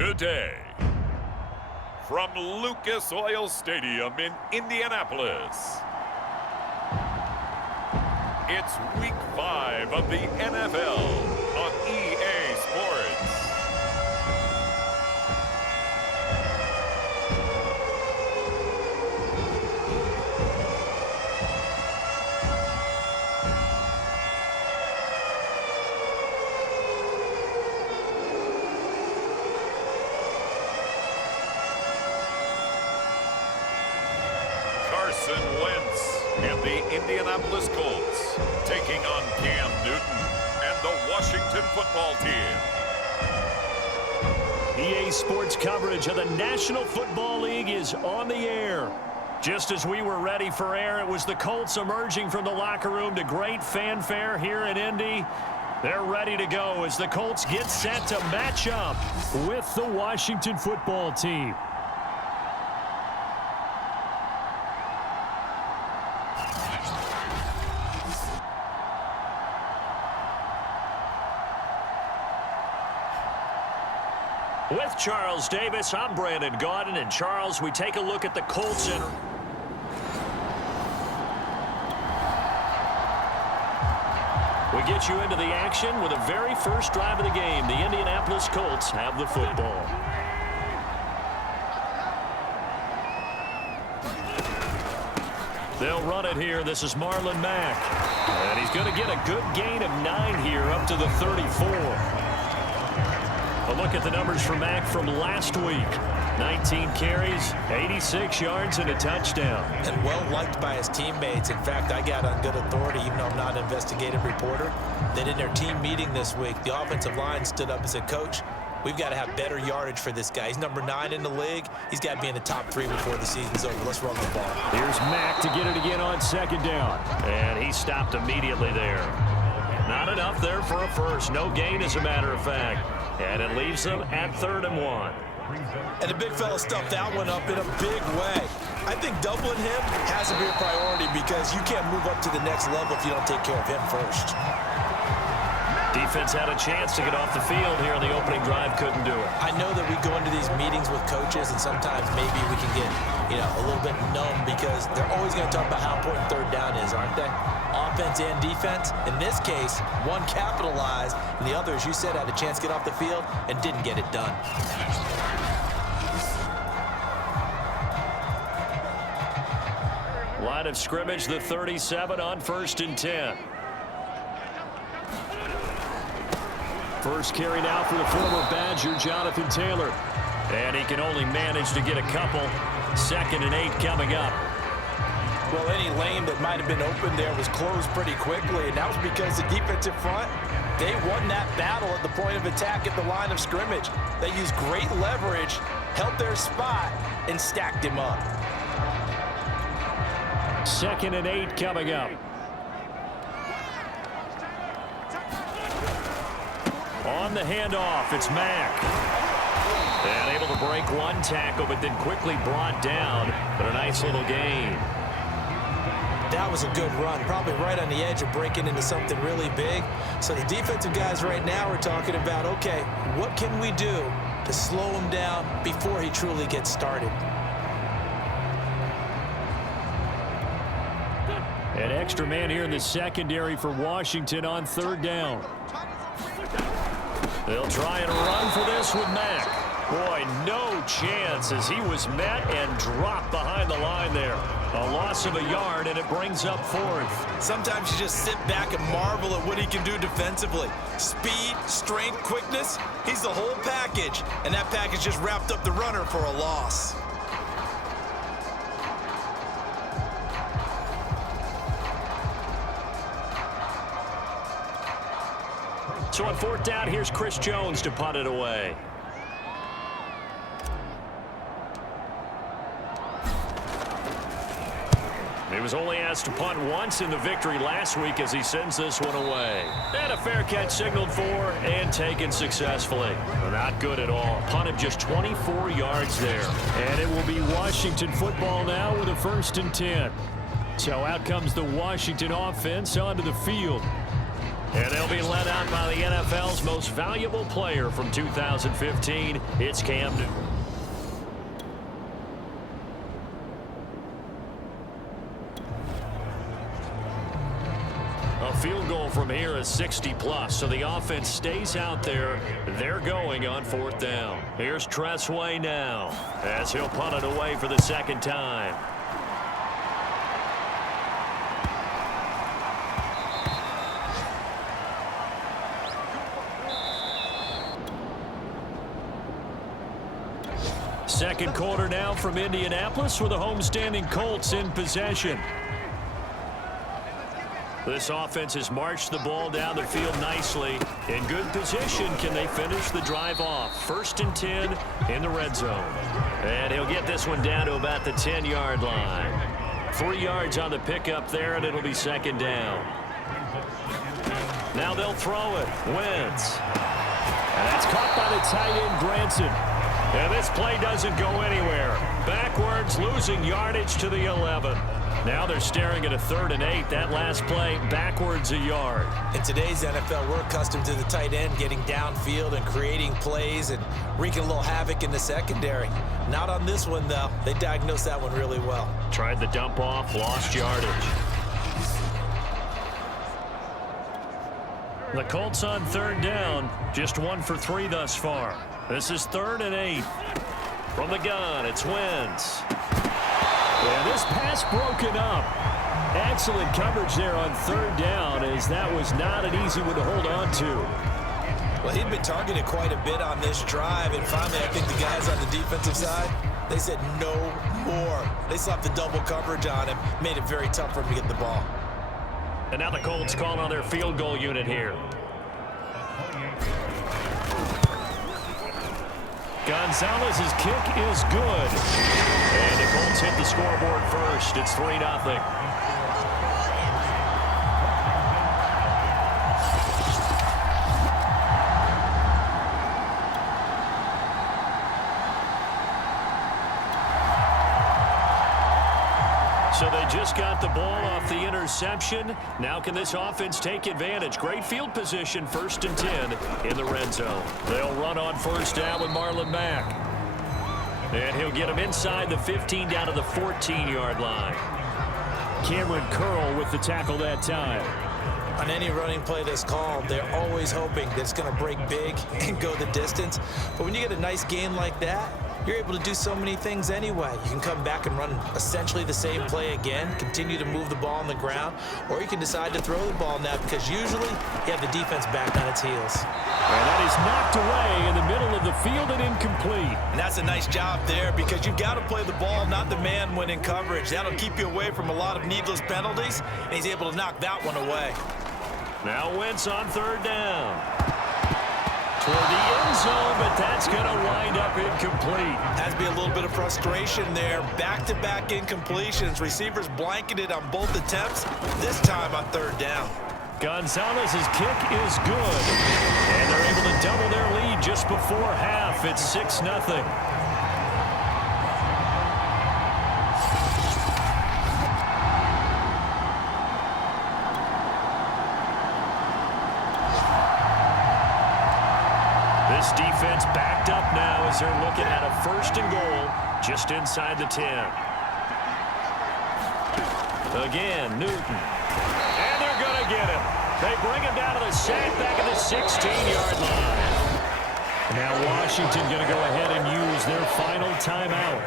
Today, from Lucas Oil Stadium in Indianapolis, it's Week 5 of the NFL on EA Sports. Carson Wentz and the Indianapolis Colts taking on Cam Newton and the Washington football team. EA Sports coverage of the National Football League is on the air. Just as we were ready for air, it was the Colts emerging from the locker room to great fanfare here in Indy. They're ready to go as the Colts get set to match up with the Washington football team. With Charles Davis, I'm Brandon Gaudin. And Charles, we take a look at the Colts center. We get you into the action with the very first drive of the game. The Indianapolis Colts have the football. They'll run it here. This is Marlon Mack. And he's going to get a good gain of 9 here up to the 34. A look at the numbers for Mack from last week. 19 carries, 86 yards, and a touchdown. And well-liked by his teammates. In fact, I got on good authority, even though I'm not an investigative reporter, that in their team meeting this week, the offensive line stood up and said, Coach, we've got to have better yardage for this guy. He's number 9 in the league. He's got to be in the top 3 before the season's over. Let's run the ball. Here's Mack to get it again on second down. And he stopped immediately there. Not enough there for a first. No gain, as a matter of fact. And it leaves them at 3rd and 1. And the big fella stuffed that one up in a big way. I think doubling him has to be a priority because you can't move up to the next level if you don't take care of him first. Defense had a chance to get off the field here on the opening drive, couldn't do it. I know that we go into these meetings with coaches, and sometimes maybe we can get, a little bit numb because they're always going to talk about how important 3rd down is, aren't they? Offense and defense. In this case, one capitalized, and the other, as you said, had a chance to get off the field and didn't get it done. Line of scrimmage, the 37 on 1st and 10. First carry now for the former Badger, Jonathan Taylor. And he can only manage to get a couple. 2nd and 8 coming up. Well, any lane that might have been open there was closed pretty quickly, and that was because the defensive front, they won that battle at the point of attack at the line of scrimmage. They used great leverage, held their spot, and stacked him up. 2nd and 8 coming up. On the handoff, it's Mack. And able to break one tackle, but then quickly brought down. But a nice little gain. That was a good run, probably right on the edge of breaking into something really big. So the defensive guys right now are talking about, okay, what can we do to slow him down before he truly gets started? An extra man here in the secondary for Washington on 3rd down. They'll try and run for this with Mack. Boy, no chance as he was met and dropped behind the line there. A loss of a yard, and it brings up 4th. Sometimes you just sit back and marvel at what he can do defensively. Speed, strength, quickness, he's the whole package. And that package just wrapped up the runner for a loss. So on 4th down, here's Chris Jones to punt it away. He was only asked to punt once in the victory last week as he sends this one away. And a fair catch signaled for and taken successfully. Not good at all. Punted just 24 yards there. And it will be Washington football now with a 1st and 10. So out comes the Washington offense onto the field. And they'll be led out by the NFL's most valuable player from 2015. It's Cam Newton. A field goal from here is 60+, so the offense stays out there. They're going on 4th down. Here's Tressway now, as he'll punt it away for the second time. Second quarter now from Indianapolis with the homestanding Colts in possession. This offense has marched the ball down the field nicely. In good position, can they finish the drive off? 1st and 10 in the red zone. And he'll get this one down to about the 10-yard line. 3 yards on the pickup there, and it'll be 2nd down. Now they'll throw it. Wentz. And that's caught by the tight end, Granson. And this play doesn't go anywhere. Backwards, losing yardage to the 11. Now they're staring at a 3rd and 8. That last play, backwards a yard. In today's NFL, we're accustomed to the tight end getting downfield and creating plays and wreaking a little havoc in the secondary. Not on this one, though. They diagnosed that one really well. Tried the dump off, lost yardage. The Colts on 3rd down, just 1 for 3 thus far. This is 3rd and 8. From the gun, it's Wentz. Yeah, this pass broken up. Excellent coverage there on 3rd down, as that was not an easy one to hold on to. Well, he'd been targeted quite a bit on this drive, and finally I think the guys on the defensive side, they said no more. They slapped the double coverage on him, made it very tough for him to get the ball. And now the Colts call on their field goal unit here. Gonzalez's kick is good. And the Colts hit the scoreboard first. It's 3-0. So they just got the ball off the interception. Now can this offense take advantage? Great field position, 1st and 10 in the red zone. They'll run on 1st down with Marlon Mack. And he'll get him inside the 15 down to the 14-yard line. Cameron Curl with the tackle that time. On any running play that's called, they're always hoping that it's going to break big and go the distance. But when you get a nice game like that, you're able to do so many things anyway. You can come back and run essentially the same play again, continue to move the ball on the ground, or you can decide to throw the ball now because usually you have the defense back on its heels. And that is knocked away in the middle of the field and incomplete. And that's a nice job there because you've got to play the ball, not the man when in coverage. That'll keep you away from a lot of needless penalties, and he's able to knock that one away. Now Wentz on 3rd down. Toward the end zone, but that's going to wind up incomplete. Has to be a little bit of frustration there. Back-to-back incompletions. Receivers blanketed on both attempts, this time on 3rd down. Gonzalez's kick is good. And they're able to double their lead just before half. It's 6-0. This defense backed up now as they're looking at a 1st and goal just inside the 10. Again, Newton. And they're going to get him. They bring him down to the sack back at the 16-yard line. Now Washington going to go ahead and use their final timeout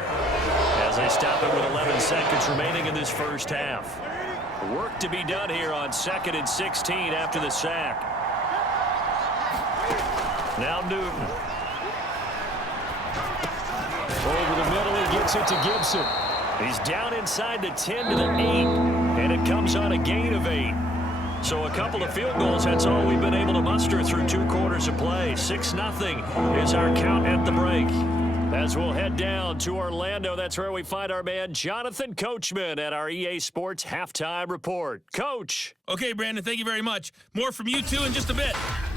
as they stop it with 11 seconds remaining in this first half. Work to be done here on 2nd and 16 after the sack. Now Newton. Over the middle, he gets it to Gibson. He's down inside the 10 to the 8, and it comes on a gain of 8. So a couple of field goals, that's all we've been able to muster through 2 quarters of play. 6-0 is our count at the break. As we'll head down to Orlando, that's where we find our man Jonathan Coachman at our EA Sports Halftime Report. Coach. Okay, Brandon, thank you very much. More from you two in just a bit.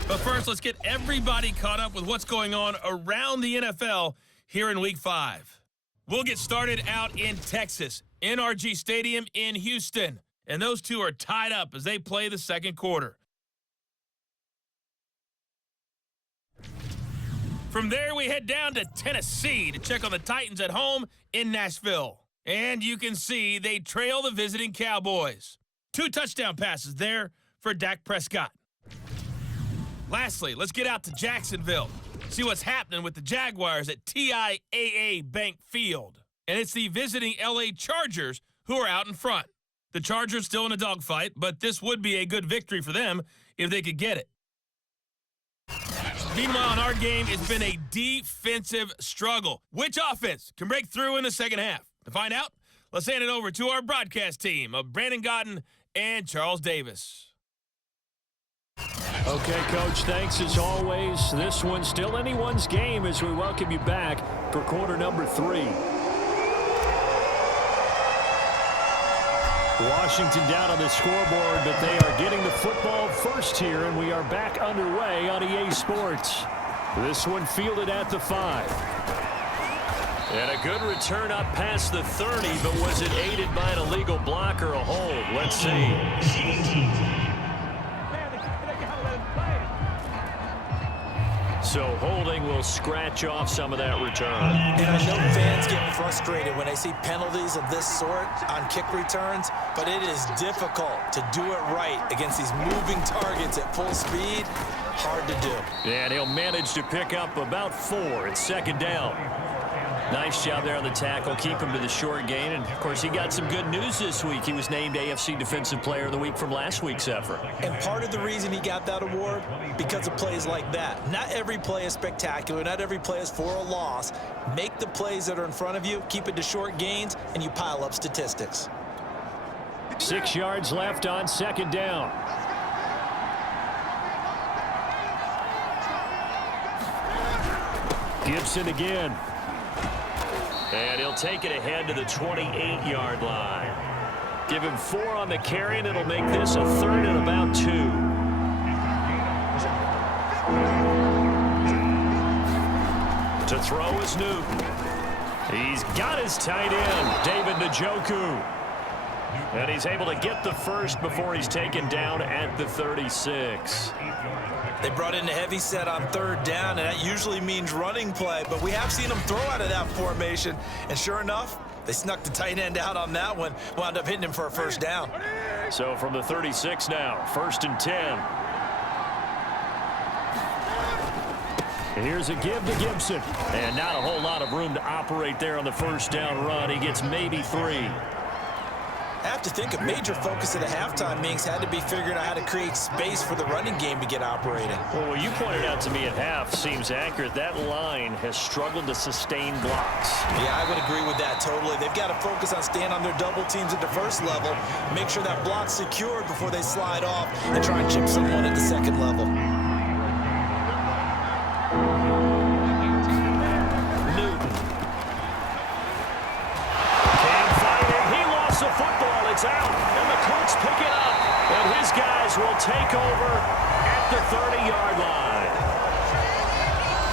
But first, let's get everybody caught up with what's going on around the NFL here in Week 5. We'll get started out in Texas, NRG Stadium in Houston. And those two are tied up as they play the second quarter. From there, we head down to Tennessee to check on the Titans at home in Nashville. And you can see they trail the visiting Cowboys. 2 touchdown passes there for Dak Prescott. Lastly, let's get out to Jacksonville. See what's happening with the Jaguars at TIAA Bank Field. And it's the visiting LA Chargers who are out in front. The Chargers still in a dogfight, but this would be a good victory for them if they could get it. Meanwhile, in our game, it's been a defensive struggle. Which offense can break through in the second half? To find out, let's hand it over to our broadcast team of Brandon Gotten and Charles Davis. Okay, Coach, thanks as always. This one's still anyone's game as we welcome you back for quarter number 3. Washington down on the scoreboard, but they are getting the football first here, and we are back underway on EA Sports. This one fielded at the 5. And a good return up past the 30, but was it aided by an illegal block or a hold? Let's see. So holding will scratch off some of that return. And I know fans get frustrated when they see penalties of this sort on kick returns, but it is difficult to do it right against these moving targets at full speed. Hard to do. And he'll manage to pick up about 4. It's second down. Nice job there on the tackle. Keep him to the short gain. And, of course, he got some good news this week. He was named AFC Defensive Player of the Week from last week's effort. And part of the reason he got that award, because of plays like that. Not every play is spectacular. Not every play is for a loss. Make the plays that are in front of you, keep it to short gains, and you pile up statistics. 6 yards left on second down. Gibson again. And he'll take it ahead to the 28-yard line. Give him 4 on the carry, and it'll make this a 3rd and about 2. To throw is Newton. He's got his tight end, David Njoku. And he's able to get the first before he's taken down at the 36. They brought in a heavy set on 3rd down, and that usually means running play, but we have seen them throw out of that formation, and sure enough, they snuck the tight end out on that one, wound up hitting him for a first down. So from the 36 now, 1st and 10. Here's a give to Gibson, and not a whole lot of room to operate there on the first down run. He gets maybe 3. I have to think a major focus of the halftime meetings had to be figuring out how to create space for the running game to get operating. Well, what you pointed out to me at half seems accurate. That line has struggled to sustain blocks. Yeah, I would agree with that totally. They've got to focus on staying on their double teams at the first level, make sure that block's secured before they slide off and try and chip someone at the second level. It's out, and the Colts pick it up, and his guys will take over at the 30-yard line.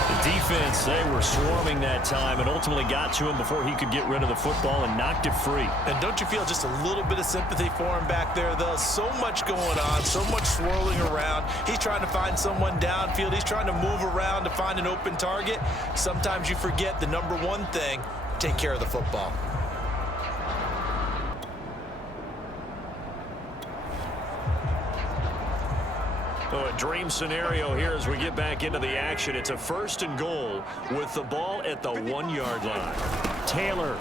The defense, they were swarming that time and ultimately got to him before he could get rid of the football and knocked it free. And don't you feel just a little bit of sympathy for him back there, though? So much going on, so much swirling around. He's trying to find someone downfield. He's trying to move around to find an open target. Sometimes you forget the number one thing, take care of the football. So a dream scenario here as we get back into the action. It's a 1st and goal with the ball at the 1-yard line. Taylor.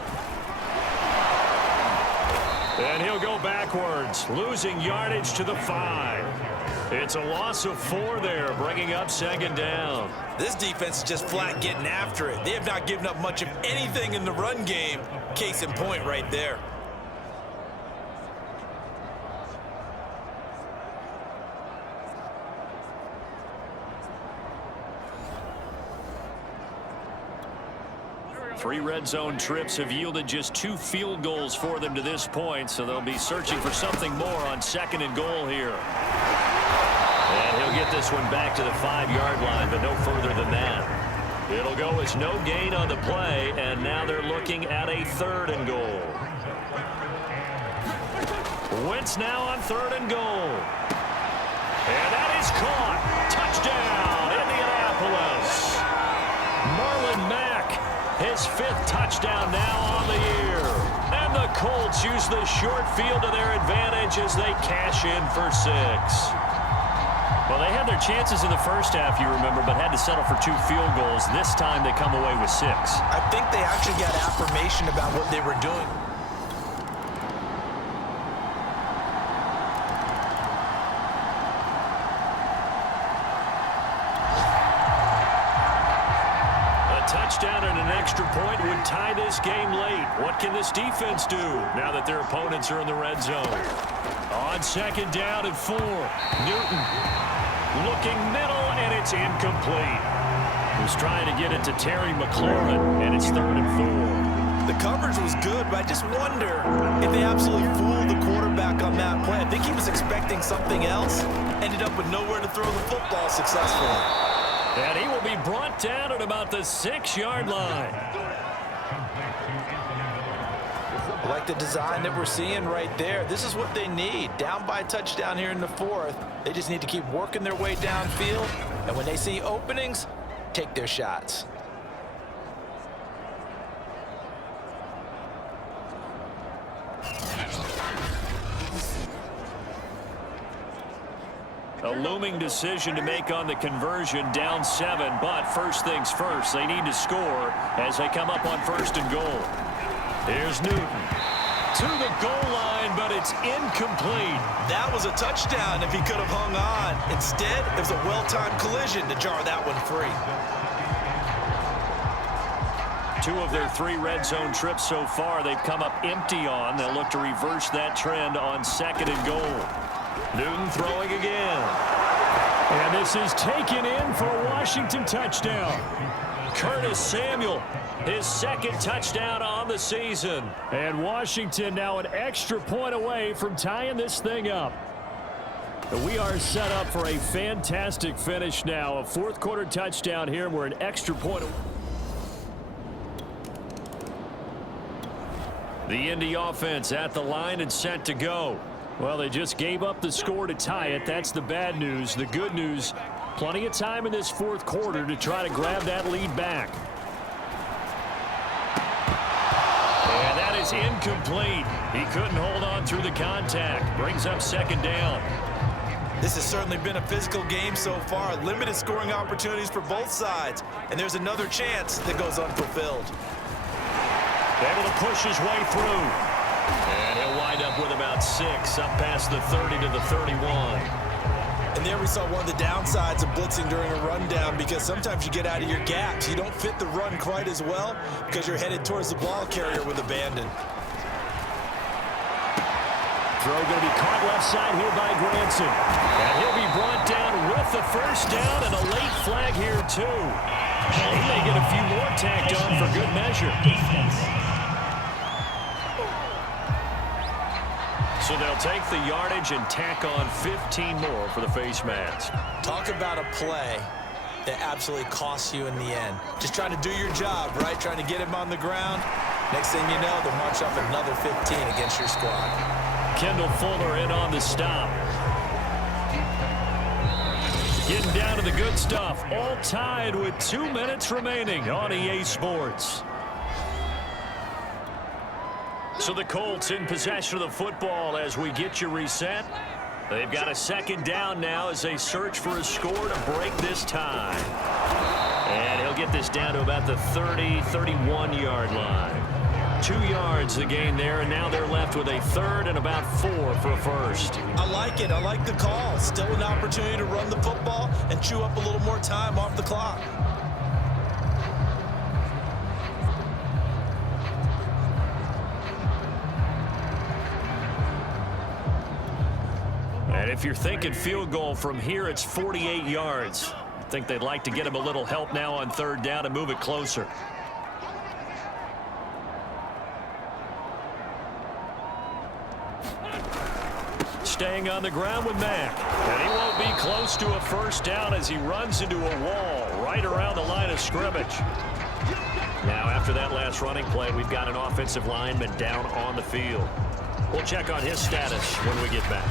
And he'll go backwards, losing yardage to the 5. It's a loss of 4 there, bringing up second down. This defense is just flat getting after it. They have not given up much of anything in the run game. Case in point right there. Three red zone trips have yielded just 2 field goals for them to this point, so they'll be searching for something more on 2nd and goal here. And he'll get this one back to the 5-yard line, but no further than that. It'll go as no gain on the play, and now they're looking at a 3rd and goal. Wentz now on 3rd and goal. And that is caught. Touchdown, Indianapolis. his 5th touchdown now on the year. And the Colts use the short field to their advantage as they cash in for 6. Well, they had their chances in the first half, you remember, but had to settle for 2 field goals. This time they come away with 6. I think they actually got affirmation about what they were doing. Touchdown and an extra point would tie this game late. What can this defense do now that their opponents are in the red zone? On 2nd down and 4. Newton looking middle, and it's incomplete. He's trying to get it to Terry McLaurin, and it's 3rd and 4. The coverage was good, but I just wonder if they absolutely fooled the quarterback on that play. I think he was expecting something else, ended up with nowhere to throw the football successfully. And he will be brought down at about the 6-yard line. I like the design that we're seeing right there. This is what they need. Down by a touchdown here in the 4th. They just need to keep working their way downfield. And when they see openings, take their shots. A looming decision to make on the conversion, down 7, but first things first, they need to score as they come up on 1st and goal. Here's Newton to the goal line, but it's incomplete. That was a touchdown if he could have hung on. Instead, it was a well-timed collision to jar that one free. 2 of their 3 red zone trips so far, they've come up empty on. They'll look to reverse that trend on 2nd and goal. Newton throwing again. And this is taken in for a Washington touchdown. Curtis Samuel, his 2nd touchdown on the season. And Washington now an extra point away from tying this thing up. We are set up for a fantastic finish now. A 4th quarter touchdown here. We're an extra point away. The Indy offense at the line and set to go. Well, they just gave up the score to tie it. That's the bad news. The good news, plenty of time in this 4th quarter to try to grab that lead back. And that is incomplete. He couldn't hold on through the contact. Brings up 2nd down. This has certainly been a physical game so far. Limited scoring opportunities for both sides. And there's another chance that goes unfulfilled. Able to push his way through. And he'll wind up with about 6, up past the 30 to the 31. And there we saw one of the downsides of blitzing during a rundown, because sometimes you get out of your gaps. You don't fit the run quite as well because you're headed towards the ball carrier with abandon. Throw going to be caught left side here by Granson. And he'll be brought down with the 1st down and a late flag here too. He may get a few more tacked on for good measure. So they'll take the yardage and tack on 15 more for the face mask. Talk about a play that absolutely costs you in the end. Just trying to do your job, right? Trying to get him on the ground. Next thing you know, they'll march off another 15 against your squad. Kendall Fuller in on the stop. Getting down to the good stuff. All tied with 2 minutes remaining on EA Sports. So the Colts in possession of the football as we get you reset. They've got a 2nd down now as they search for a score to break this tie. And he'll get this down to about the 30, 31-yard line. 2 yards the gain there, and now they're left with a 3rd and about 4 for a 1st. I like it. I like the call. Still an opportunity to run the football and chew up a little more time off the clock. And if you're thinking field goal from here, it's 48 yards. I think they'd like to get him a little help now on 3rd down and move it closer. Staying on the ground with Mack. And he won't be close to a 1st down as he runs into a wall right around the line of scrimmage. Now, after that last running play, we've got an offensive lineman down on the field. We'll check on his status when we get back.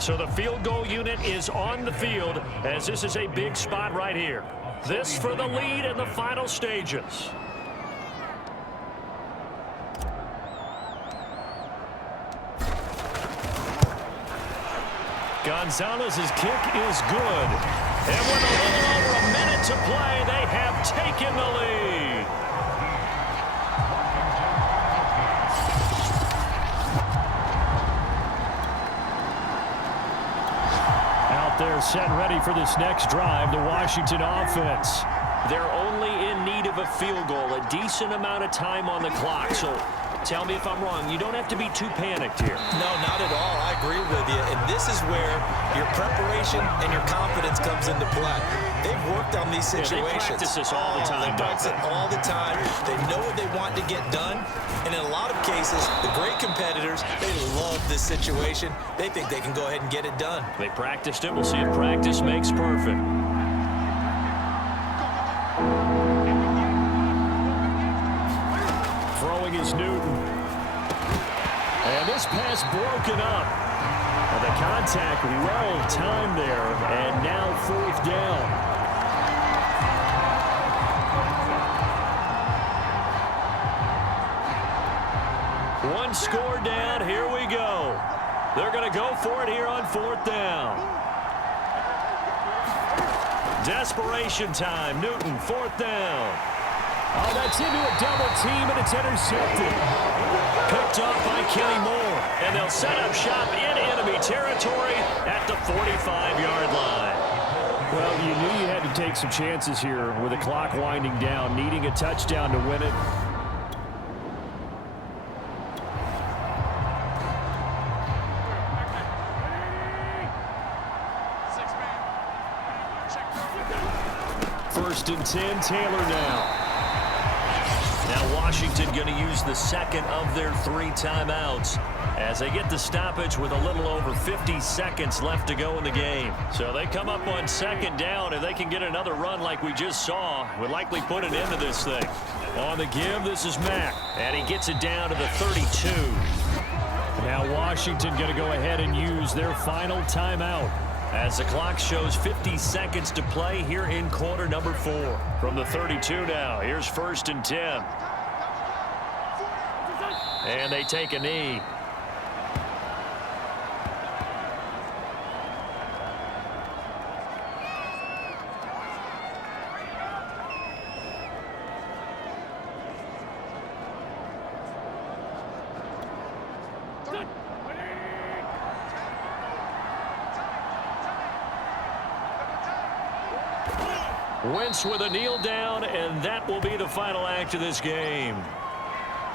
So the field goal unit is on the field as this is a big spot right here. This for the lead in the final stages. Gonzalez's kick is good. And with a little over a minute to play, they have taken the lead. Out there set ready for this next drive, the Washington offense. They're only in need of a field goal, a decent amount of time on the clock. So tell me if I'm wrong. You don't have to be too panicked here. No, not at all. I agree with you. And this is where your preparation and your confidence comes into play. They've worked on these situations. Yeah, they practice this all the time. They practice it all the time. They know what they want to get done. And in a lot of cases, the great competitors, they love this situation. They think they can go ahead and get it done. They practiced it. We'll see if practice makes perfect. Throwing is Newton. And this pass broken up. And the contact well timed there. And now fourth down. One score down. Here we go. They're going to go for it here on fourth down. Desperation time. Newton, fourth down. Oh, that's into a double team, and it's intercepted. Picked up by Kenny Moore. And they'll set up shop in enemy territory at the 45-yard line. Well, you knew you had to take some chances here with the clock winding down, needing a touchdown to win it. First and 10, Taylor now. Now Washington going to use the second of their 3 timeouts as they get the stoppage with a little over 50 seconds left to go in the game. So they come up on second down. If they can get another run like we just saw, would likely put an end to this thing. On the give, this is Mack. And he gets it down to the 32. Now Washington going to go ahead and use their final timeout as the clock shows 50 seconds to play here in quarter number 4. From the 32 now, here's first and 10. And they take a knee. Wentz with a kneel down, and that will be the final act of this game.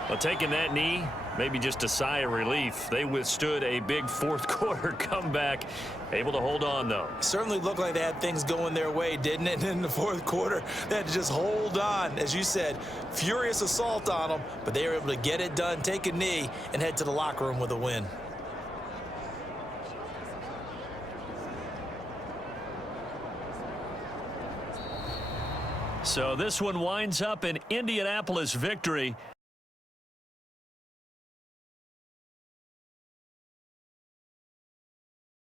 Well, taking that knee, maybe just a sigh of relief. They withstood a big fourth quarter comeback, able to hold on, though. Certainly looked like they had things going their way, didn't it? In the fourth quarter, they had to just hold on. As you said, furious assault on them, but they were able to get it done, take a knee, and head to the locker room with a win. So this one winds up an Indianapolis victory.